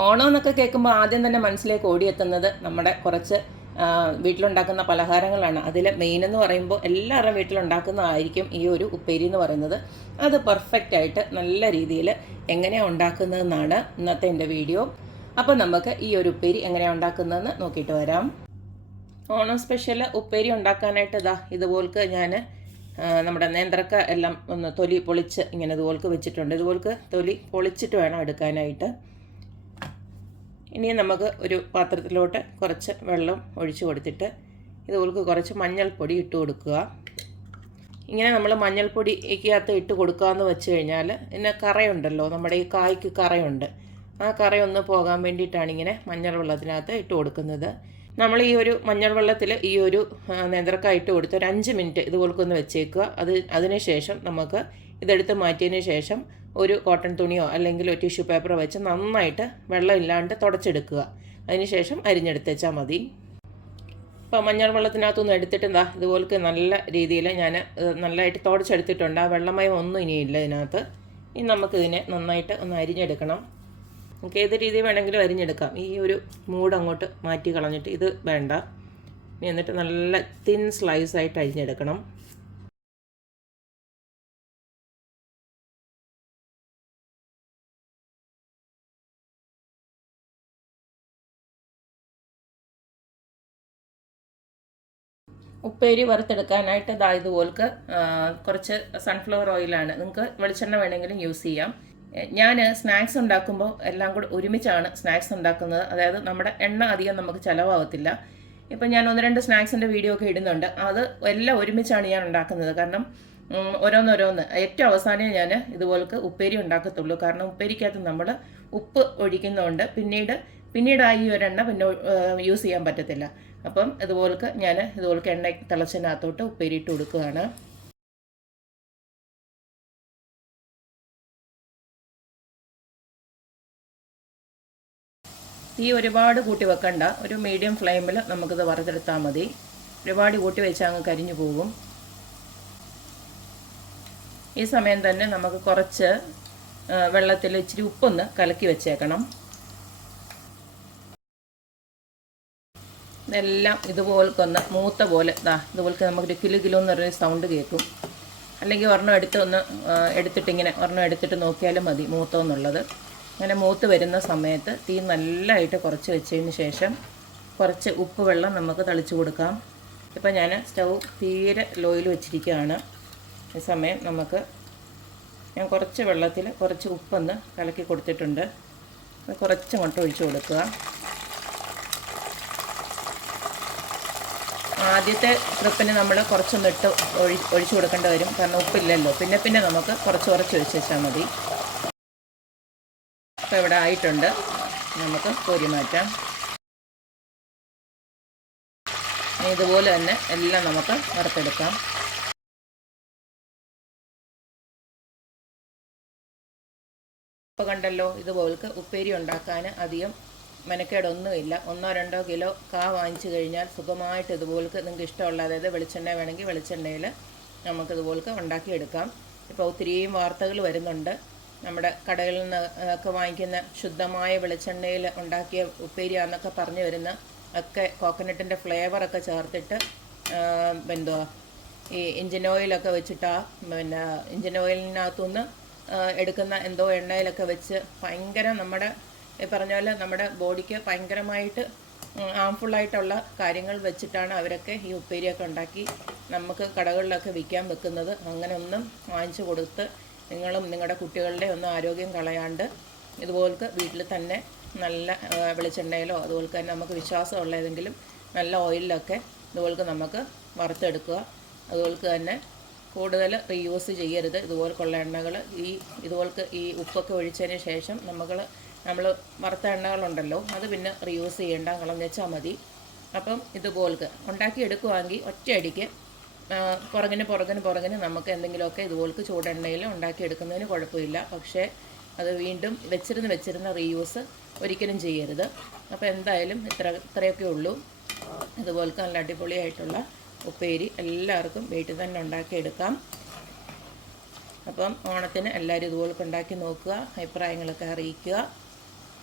ഓണം എന്നൊക്കെ കേൾക്കുമ്പോൾ ആദ്യം തന്നെ മനസ്സിലേക്ക് ഓടിയെത്തുന്നത് നമ്മുടെ കുറച്ച് വീട്ടിലുണ്ടാക്കുന്ന പലഹാരങ്ങളാണ്. അതിൽ മെയിൻ എന്ന് പറയുമ്പോൾ എല്ലാവരുടെയും വീട്ടിലുണ്ടാക്കുന്നതായിരിക്കും ഈ ഒരു ഉപ്പേരി എന്ന് പറയുന്നത്. അത് പെർഫെക്റ്റ് ആയിട്ട് നല്ല രീതിയിൽ എങ്ങനെയാണ് ഉണ്ടാക്കുന്നതെന്നാണ് ഇന്നത്തെ എന്റെ വീഡിയോ. അപ്പോൾ നമുക്ക് ഈ ഒരു ഉപ്പേരി എങ്ങനെയാണ് ഉണ്ടാക്കുന്നതെന്ന് നോക്കിയിട്ട് വരാം. ഓണം സ്പെഷ്യൽ ഉപ്പേരി ഉണ്ടാക്കാനായിട്ട് ഇതാ ഇതുപോൽക്ക് ഞാൻ നമ്മുടെ നേന്ത്രക്ക എല്ലാം ഒന്ന് തൊലി പൊളിച്ച് ഇങ്ങനെ ഇതുപോൽക്ക് വെച്ചിട്ടുണ്ട്. ഇതുപോൽക്ക് തൊലി പൊളിച്ചിട്ട് വേണം എടുക്കാനായിട്ട്. ഇനി നമുക്ക് ഒരു പാത്രത്തിലോട്ട് കുറച്ച് വെള്ളം ഒഴിച്ചു കൊടുത്തിട്ട് ഇതുപോലെ കുറച്ച് മഞ്ഞൾപ്പൊടി ഇട്ട് കൊടുക്കുക. ഇങ്ങനെ നമ്മൾ മഞ്ഞൾപ്പൊടിക്കകത്ത് ഇട്ട് കൊടുക്കാമെന്ന് വെച്ച് കഴിഞ്ഞാൽ ഇതിന് കറയുണ്ടല്ലോ നമ്മുടെ ഈ കായ്ക്ക് കറയുണ്ട്. ആ കറയൊന്ന് പോകാൻ വേണ്ടിയിട്ടാണ് ഇങ്ങനെ മഞ്ഞൾ വെള്ളത്തിനകത്ത് ഇട്ട് കൊടുക്കുന്നത്. നമ്മൾ ഈ ഒരു മഞ്ഞൾ വെള്ളത്തിൽ ഈ ഒരു നേന്ത്രക്കായ ഇട്ട് കൊടുത്ത് ഒരു അഞ്ച് മിനിറ്റ് ഇതുപോൽക്കൊന്ന് വെച്ചേക്കുക. അത് അതിന് ശേഷം നമുക്ക് ഇതെടുത്ത് മാറ്റിയതിന് ശേഷം ഒരു കോട്ടൺ തുണിയോ അല്ലെങ്കിൽ ഒരു ടിഷ്യൂ പേപ്പറോ വെച്ച് നന്നായിട്ട് വെള്ളം ഇല്ലാണ്ട് തുടച്ചെടുക്കുക. അതിനുശേഷം അരിഞ്ഞെടുത്ത് വെച്ചാൽ മതി. ഇപ്പോൾ മഞ്ഞൾ വെള്ളത്തിനകത്തുനിന്ന് എടുത്തിട്ട് എന്താ ഇതുപോലത്തെ നല്ല രീതിയിൽ ഞാൻ നല്ലതായിട്ട് തുടച്ചെടുത്തിട്ടുണ്ട്. ആ വെള്ളമയം ഒന്നും ഇനിയില്ല ഇതിനകത്ത്. ഇനി നമുക്കിതിനെ നന്നായിട്ട് ഒന്ന് അരിഞ്ഞെടുക്കണം. നമുക്ക് ഏത് രീതി വേണമെങ്കിലും അരിഞ്ഞെടുക്കാം. ഈ ഒരു മൂഡ് അങ്ങോട്ട് മാറ്റി കളഞ്ഞിട്ട് ഇത് വേണ്ട. എന്നിട്ട് നല്ല തിൻ സ്ലൈസായിട്ട് അരിഞ്ഞെടുക്കണം. ഉപ്പേരി വറുത്തെടുക്കാനായിട്ട് ഇതാ ഇതുപോൽക്ക് കുറച്ച് സൺഫ്ലവർ ഓയിലാണ് നിങ്ങൾക്ക് വെളിച്ചെണ്ണ വേണമെങ്കിലും യൂസ് ചെയ്യാം. ഞാൻ സ്നാക്സ് ഉണ്ടാക്കുമ്പോൾ എല്ലാം കൂടെ ഒരുമിച്ചാണ് സ്നാക്സ് ഉണ്ടാക്കുന്നത്. അതായത് നമ്മുടെ എണ്ണ അധികം നമുക്ക് ചിലവാകത്തില്ല ഇപ്പം ഞാൻ ഒന്ന് രണ്ട് സ്നാക്സിന്റെ വീഡിയോ ഒക്കെ ഇടുന്നുണ്ട്. അത് എല്ലാം ഒരുമിച്ചാണ് ഞാൻ ഉണ്ടാക്കുന്നത്. കാരണം ഓരോന്നോരോന്ന്. ഏറ്റവും അവസാനം ഞാൻ ഇതുപോലെ ഉപ്പേരി ഉണ്ടാക്കത്തുള്ളൂ. കാരണം ഉപ്പേരിക്കകത്ത് നമ്മൾ ഉപ്പ് ഒഴിക്കുന്നതുകൊണ്ട് പിന്നീട് പിന്നീട് ആ ഈ ഒരെണ്ണ പിന്നെ യൂസ് ചെയ്യാൻ പറ്റത്തില്ല. അപ്പം ഇതുപോലൊക്കെ ഞാൻ ഇതുപോലൊക്കെ എണ്ണ തിളച്ചതിനകത്തോട്ട് ഉപ്പേരിയിട്ട് കൊടുക്കുകയാണ്. തീ ഒരുപാട് കൂട്ടി വെക്കണ്ട. ഒരു മീഡിയം ഫ്ലെയിമിൽ നമുക്കിത് വറുത്തെടുത്താൽ മതി. ഒരുപാട് കൂട്ടി വെച്ചാൽ അങ്ങ് കരിഞ്ഞു പോകും. ഈ സമയം തന്നെ നമുക്ക് കുറച്ച് വെള്ളത്തിൽ ഇച്ചിരി ഉപ്പൊന്ന് കലക്കി വെച്ചേക്കണം. ഇതെല്ലാം ഇതുപോൽക്കൊന്ന് മൂത്ത പോലെ ദാ ഇതുപോലൊക്കെ നമുക്കൊരു കിലു കിലോ എന്ന് പറഞ്ഞൊരു സൗണ്ട് കേൾക്കും. അല്ലെങ്കിൽ ഒരെണ്ണം എടുത്ത് ഒന്ന് എടുത്തിട്ടിങ്ങനെ ഒരെണ്ണം എടുത്തിട്ട് നോക്കിയാലും മതി മൂത്തോ എന്നുള്ളത്. അങ്ങനെ മൂത്ത് വരുന്ന സമയത്ത് തീ നല്ലതായിട്ട് കുറച്ച് വെച്ചതിന് ശേഷം കുറച്ച് ഉപ്പ് വെള്ളം നമുക്ക് തളിച്ചു കൊടുക്കാം. ഇപ്പം ഞാൻ സ്റ്റൗ തീരെ ലോയിൽ വെച്ചിരിക്കുകയാണ്. ഈ സമയം നമുക്ക് ഞാൻ കുറച്ച് വെള്ളത്തിൽ കുറച്ച് ഉപ്പൊന്ന് കലക്കി കൊടുത്തിട്ടുണ്ട്. കുറച്ച് അങ്ങോട്ട് ഒഴിച്ചു കൊടുക്കുക. ആദ്യത്തെ ട്രിപ്പിന് നമ്മൾ കുറച്ചൊന്ന് ഇട്ട് ഒഴി ഒഴിച്ചു കൊടുക്കേണ്ടി വരും. കാരണം ഉപ്പില്ലല്ലോ. പിന്നെ പിന്നെ നമുക്ക് കുറച്ച് കുറച്ച് ഒഴിച്ച് വെച്ചാൽ മതി. അപ്പോൾ ഇവിടെ ആയിട്ടുണ്ട്. നമുക്ക് കോരി മാറ്റാം. ഇതുപോലെ തന്നെ എല്ലാം നമുക്ക് വറുത്തെടുക്കാം. ഇപ്പോൾ കണ്ടല്ലോ ഇതുപോലെ ഉപ്പേരി ഉണ്ടാക്കാൻ അധികം മെനക്കേടൊന്നുമില്ല. ഒന്നോ രണ്ടോ കിലോ കാ വാങ്ങിച്ചു കഴിഞ്ഞാൽ സുഖമായിട്ട് ഇതുപോലക്ക് നിങ്ങൾക്ക് ഇഷ്ടമുള്ള അതായത് വെളിച്ചെണ്ണ വേണമെങ്കിൽ വെളിച്ചെണ്ണയിൽ നമുക്ക് ഇതുപോലക്ക് ഉണ്ടാക്കിയെടുക്കാം. ഇപ്പോൾ ഒത്തിരിയും വാർത്തകൾ വരുന്നുണ്ട്. നമ്മുടെ കടകളിൽ നിന്ന് ഒക്കെ വാങ്ങിക്കുന്ന ശുദ്ധമായ വെളിച്ചെണ്ണയിൽ ഉണ്ടാക്കിയ ഉപ്പേരിയാന്നൊക്കെ പറഞ്ഞു വരുന്ന ഒക്കെ കോക്കനട്ടിന്റെ ഫ്ലേവറൊക്കെ ചേർത്തിട്ട് എന്തുവാ ഈ ഇഞ്ചിൻ ഓയിലൊക്കെ വെച്ചിട്ടാ പിന്നെ ഇഞ്ചിൻ ഓയിലിനകത്തുനിന്ന് എടുക്കുന്ന എന്തോ എണ്ണയിലൊക്കെ വെച്ച് ഭയങ്കര നമ്മുടെ പറഞ്ഞ പോലെ നമ്മുടെ ബോഡിക്ക് ഭയങ്കരമായിട്ട് ഹാംഫുള്ളായിട്ടുള്ള കാര്യങ്ങൾ വെച്ചിട്ടാണ് അവരൊക്കെ ഈ ഉപ്പേരിയൊക്കെ ഉണ്ടാക്കി നമുക്ക് കടകളിലൊക്കെ വിൽക്കാൻ വെക്കുന്നത്. അങ്ങനെ ഒന്നും വാങ്ങിച്ചു കൊടുത്ത് നിങ്ങളും നിങ്ങളുടെ കുട്ടികളുടെ ഒന്നും ആരോഗ്യം കളയാണ്ട് ഇതുപോലത്തെ വീട്ടിൽ തന്നെ നല്ല വെളിച്ചെണ്ണയിലോ അതുപോലെ തന്നെ നമുക്ക് വിശ്വാസമുള്ള ഏതെങ്കിലും നല്ല ഓയിലിലൊക്കെ ഇതുപോലെ നമുക്ക് വറുത്തെടുക്കുക. അതുപോലെ തന്നെ കൂടുതൽ റീയൂസ് ചെയ്യരുത്. ഇതുപോലെയുള്ള എണ്ണകൾ ഈ ഇതുപോലത്തെ ഈ ഉപ്പൊക്കെ ഒഴിച്ചതിന് ശേഷം നമ്മൾ നമ്മൾ വറുത്ത എണ്ണകളുണ്ടല്ലോ അത് പിന്നെ റീയൂസ് ചെയ്യേണ്ട കളഞ്ഞാൽ മതി. അപ്പം ഇതുപോലത്തെ ഉണ്ടാക്കിയെടുക്കുവാണെങ്കിൽ ഒറ്റയടിക്ക് പുറകിന് പുറകിന് പുറകിന് നമുക്ക് എന്തെങ്കിലുമൊക്കെ ഇതുപോലത്തെ ചൂടെണ്ണയിൽ ഉണ്ടാക്കിയെടുക്കുന്നതിന് കുഴപ്പമില്ല. പക്ഷേ അത് വീണ്ടും വെച്ചിരുന്ന് വെച്ചിരുന്ന റീയൂസ് ഒരിക്കലും ചെയ്യരുത്. അപ്പോൾ എന്തായാലും ഇത്ര ഇത്രയൊക്കെ ഉള്ളൂ. ഇതുപോലത്തെ നല്ല അടിപൊളിയായിട്ടുള്ള ഉപ്പേരി എല്ലാവർക്കും വീട്ടിൽ തന്നെ ഉണ്ടാക്കിയെടുക്കാം. അപ്പം ഓണത്തിന് എല്ലാവരും ഇതുപോലൊക്കെ ഉണ്ടാക്കി നോക്കുക അഭിപ്രായങ്ങളൊക്കെ അറിയിക്കുക.